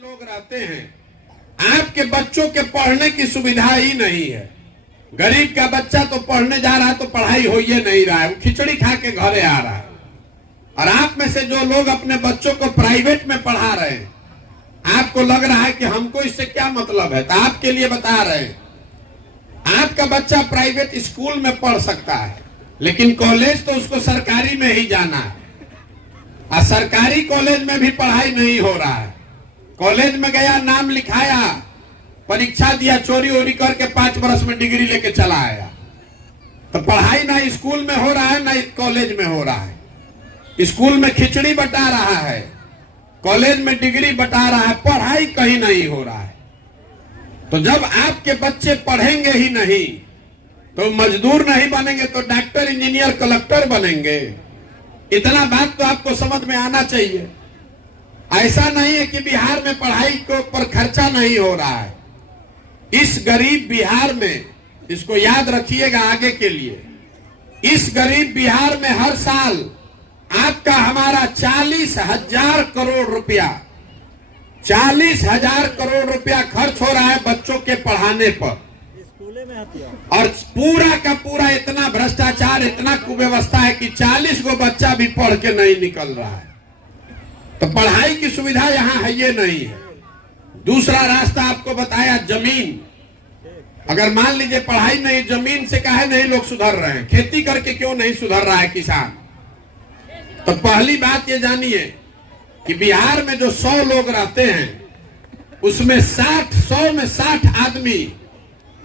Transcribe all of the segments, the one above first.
लोग रहते हैं, आपके बच्चों के पढ़ने की सुविधा ही नहीं है। गरीब का बच्चा तो पढ़ने जा रहा है तो पढ़ाई हो ही नहीं रहा है, वो खिचड़ी खा के घरे आ रहा है। और आप में से जो लोग अपने बच्चों को प्राइवेट में पढ़ा रहे हैं, आपको लग रहा है कि हमको इससे क्या मतलब है, तो आपके लिए बता रहे हैं, आपका बच्चा प्राइवेट स्कूल में पढ़ सकता है, लेकिन कॉलेज तो उसको सरकारी में ही जाना है। और सरकारी कॉलेज में भी पढ़ाई नहीं हो रहा है। कॉलेज में गया, नाम लिखाया, परीक्षा दिया, चोरी वोरी करके 5 वर्ष में डिग्री लेके चला आया। तो पढ़ाई ना स्कूल में हो रहा है ना कॉलेज में हो रहा है। स्कूल में खिचड़ी बटा रहा है, कॉलेज में डिग्री बटा रहा है, पढ़ाई कहीं नहीं हो रहा है। तो जब आपके बच्चे पढ़ेंगे ही नहीं तो मजदूर नहीं बनेंगे तो डॉक्टर, इंजीनियर, कलेक्टर बनेंगे। इतना बात तो आपको समझ में आना चाहिए। ऐसा नहीं है कि बिहार में पढ़ाई के ऊपर खर्चा नहीं हो रहा है। इस गरीब बिहार में, इसको याद रखिएगा आगे के लिए, इस गरीब बिहार में हर साल आपका हमारा 40,000 करोड़ रुपया, 40,000 करोड़ रुपया खर्च हो रहा है बच्चों के पढ़ाने पर। और पूरा का पूरा इतना भ्रष्टाचार, इतना कुव्यवस्था है कि 40 को बच्चा भी पढ़ के नहीं निकल रहा है। तो पढ़ाई की सुविधा यहाँ है ये नहीं है। दूसरा रास्ता आपको बताया, जमीन। अगर मान लीजिए पढ़ाई नहीं, जमीन से काहे नहीं लोग सुधर रहे हैं, खेती करके क्यों नहीं सुधर रहा है किसान? तो पहली बात ये जानिए कि बिहार में जो 100 लोग रहते हैं, उसमें 100 में 60 आदमी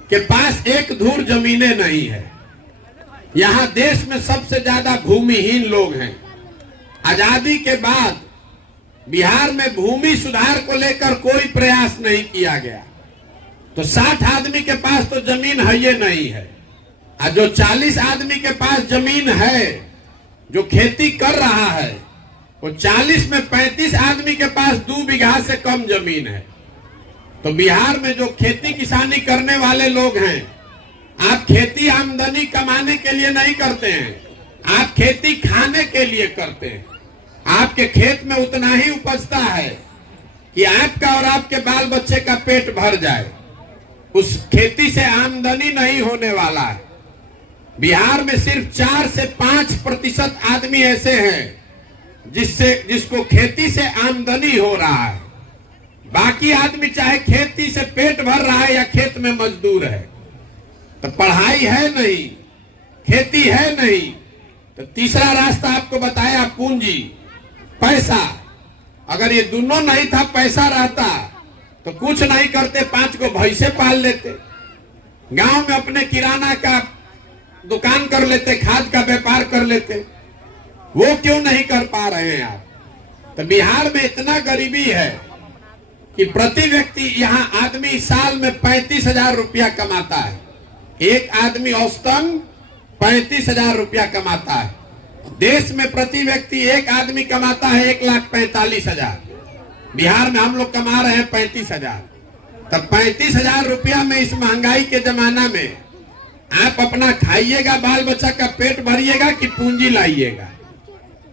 के पास एक धूर जमीनें नहीं है। यहां देश में सबसे ज्यादा भूमिहीन लोग हैं। आजादी के बाद बिहार में भूमि सुधार को लेकर कोई प्रयास नहीं किया गया। तो 60 आदमी के पास तो जमीन है ये नहीं है। और जो 40 आदमी के पास जमीन है, जो खेती कर रहा है, वो 40 में 35 आदमी के पास 2 बीघा से कम जमीन है। तो बिहार में जो खेती किसानी करने वाले लोग हैं, आप खेती आमदनी कमाने के लिए नहीं करते हैं, आप खेती खाने के लिए करते हैं। आपके खेत में उतना ही उपजता है कि आपका और आपके बाल बच्चे का पेट भर जाए। उस खेती से आमदनी नहीं होने वाला है। बिहार में सिर्फ 4 से 5% आदमी ऐसे हैं जिसको खेती से आमदनी हो रहा है। बाकी आदमी चाहे खेती से पेट भर रहा है या खेत में मजदूर है। तो पढ़ाई है नहीं, खेती है नहीं। तो तीसरा रास्ता आपको बताया, पूंजी, पैसा। अगर ये दोनों नहीं था, पैसा रहता तो कुछ नहीं करते, 5 को भैंसे पाल लेते, गांव में अपने किराना का दुकान कर लेते, खाद का व्यापार कर लेते। वो क्यों नहीं कर पा रहे हैं आप? तो बिहार में इतना गरीबी है कि प्रति व्यक्ति यहाँ आदमी साल में 35,000 रुपया कमाता है। एक आदमी औसतन 35,000 रुपया कमाता है। देश में प्रति व्यक्ति एक आदमी कमाता है 1,45,000। बिहार में हम लोग कमा रहे हैं 35,000। तब 35,000 रुपया में इस महंगाई के जमाना में आप अपना खाइएगा, बाल बच्चा का पेट भरिएगा कि पूंजी लाइएगा?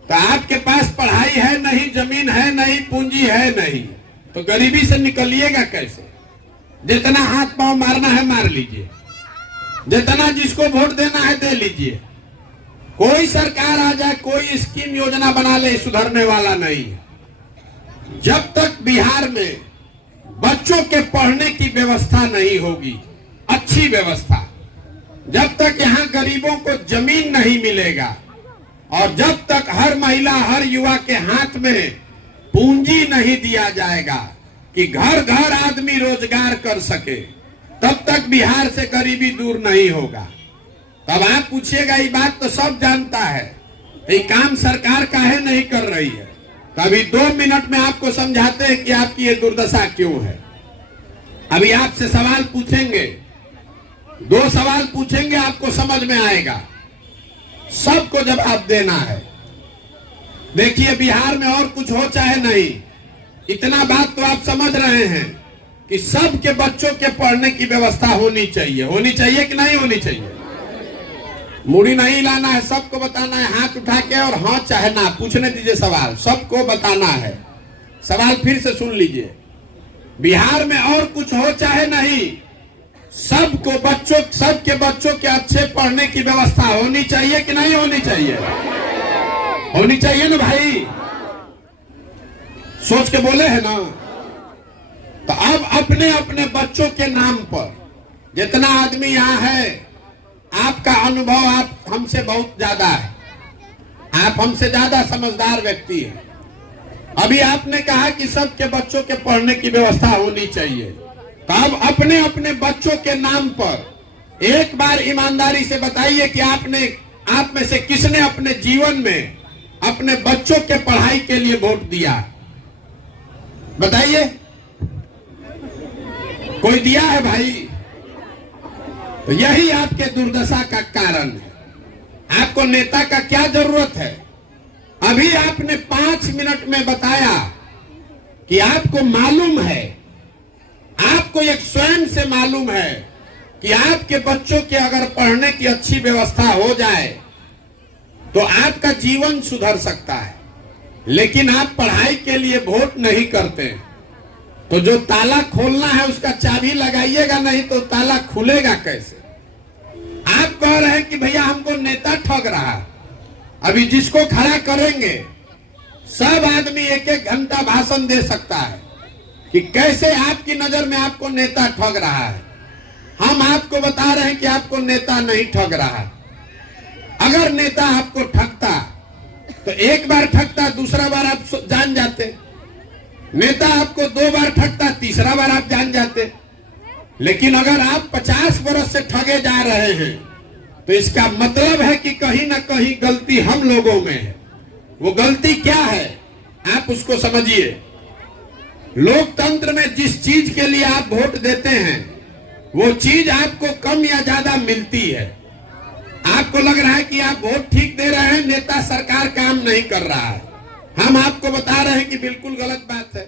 तो आपके पास पढ़ाई है नहीं, जमीन है नहीं, पूंजी है नहीं, तो गरीबी से निकलिएगा कैसे? जितना हाथ पांव मारना है मार लीजिए, जितना जिसको वोट देना है दे लीजिए। कोई सरकार आ जाए, कोई स्कीम योजना बना ले, सुधरने वाला नहीं है। जब तक बिहार में बच्चों के पढ़ने की व्यवस्था नहीं होगी, अच्छी व्यवस्था, जब तक यहाँ गरीबों को जमीन नहीं मिलेगा, और जब तक हर महिला, हर युवा के हाथ में पूंजी नहीं दिया जाएगा कि घर घर आदमी रोजगार कर सके, तब तक बिहार से गरीबी दूर नहीं होगा। तब आप पूछिएगा, ये बात तो सब जानता है, ये काम सरकार काहे नहीं कर रही है? तभी 2 मिनट में आपको समझाते हैं कि आपकी ये दुर्दशा क्यों है। अभी आपसे सवाल पूछेंगे, 2 सवाल पूछेंगे, आपको समझ में आएगा, सबको जवाब देना है। देखिए, बिहार में और कुछ हो चाहे नहीं, इतना बात तो आप समझ रहे हैं कि सबके बच्चों के पढ़ने की व्यवस्था होनी चाहिए। होनी चाहिए कि नहीं होनी चाहिए? मुड़ी नहीं लाना है, सबको बताना है, हाथ उठा के, और हाँ चाहे ना, पूछने दीजिए सवाल, सबको बताना है। सवाल फिर से सुन लीजिए। बिहार में और कुछ हो चाहे नहीं, सबके बच्चों के अच्छे पढ़ने की व्यवस्था होनी चाहिए कि नहीं होनी चाहिए? होनी चाहिए ना भाई, सोच के बोले है ना। तो अब अपने अपने बच्चों के नाम पर, जितना आदमी यहाँ है, आपका अनुभव आप हमसे बहुत ज्यादा है, आप हमसे ज्यादा समझदार व्यक्ति हैं। अभी आपने कहा कि सबके बच्चों के पढ़ने की व्यवस्था होनी चाहिए, तो अब अपने अपने बच्चों के नाम पर एक बार ईमानदारी से बताइए कि आप में से किसने अपने जीवन में अपने बच्चों के पढ़ाई के लिए वोट दिया? बताइए, कोई दिया है भाई? तो यही आपके दुर्दशा का कारण है। आपको नेता का क्या जरूरत है? अभी आपने 5 मिनट में बताया कि आपको मालूम है, आपको एक स्वयं से मालूम है कि आपके बच्चों के अगर पढ़ने की अच्छी व्यवस्था हो जाए तो आपका जीवन सुधर सकता है, लेकिन आप पढ़ाई के लिए वोट नहीं करते। तो जो ताला खोलना है उसका चाबी लगाइएगा, नहीं तो ताला खुलेगा कैसे? आप कह रहे हैं कि भैया हमको नेता ठग रहा है। अभी जिसको खड़ा करेंगे, सब आदमी 1-1 घंटा भाषण दे सकता है कि कैसे आपकी नजर में आपको नेता ठग रहा है। हम आपको बता रहे हैं कि आपको नेता नहीं ठग रहा है। अगर नेता आपको ठगता तो एक बार ठगता, दूसरा बार आप जान जाते। नेता आपको 2 बार ठगता, तीसरा बार आप जान जाते। लेकिन अगर आप 50 बरस से ठगे जा रहे हैं तो इसका मतलब है कि कहीं ना कहीं गलती हम लोगों में है। वो गलती क्या है आप उसको समझिए। लोकतंत्र में जिस चीज के लिए आप वोट देते हैं वो चीज आपको कम या ज्यादा मिलती है। आपको लग रहा है कि आप वोट ठीक दे रहे हैं, नेता सरकार काम नहीं कर रहा है। हम आपको बता रहे हैं कि बिल्कुल गलत बात है।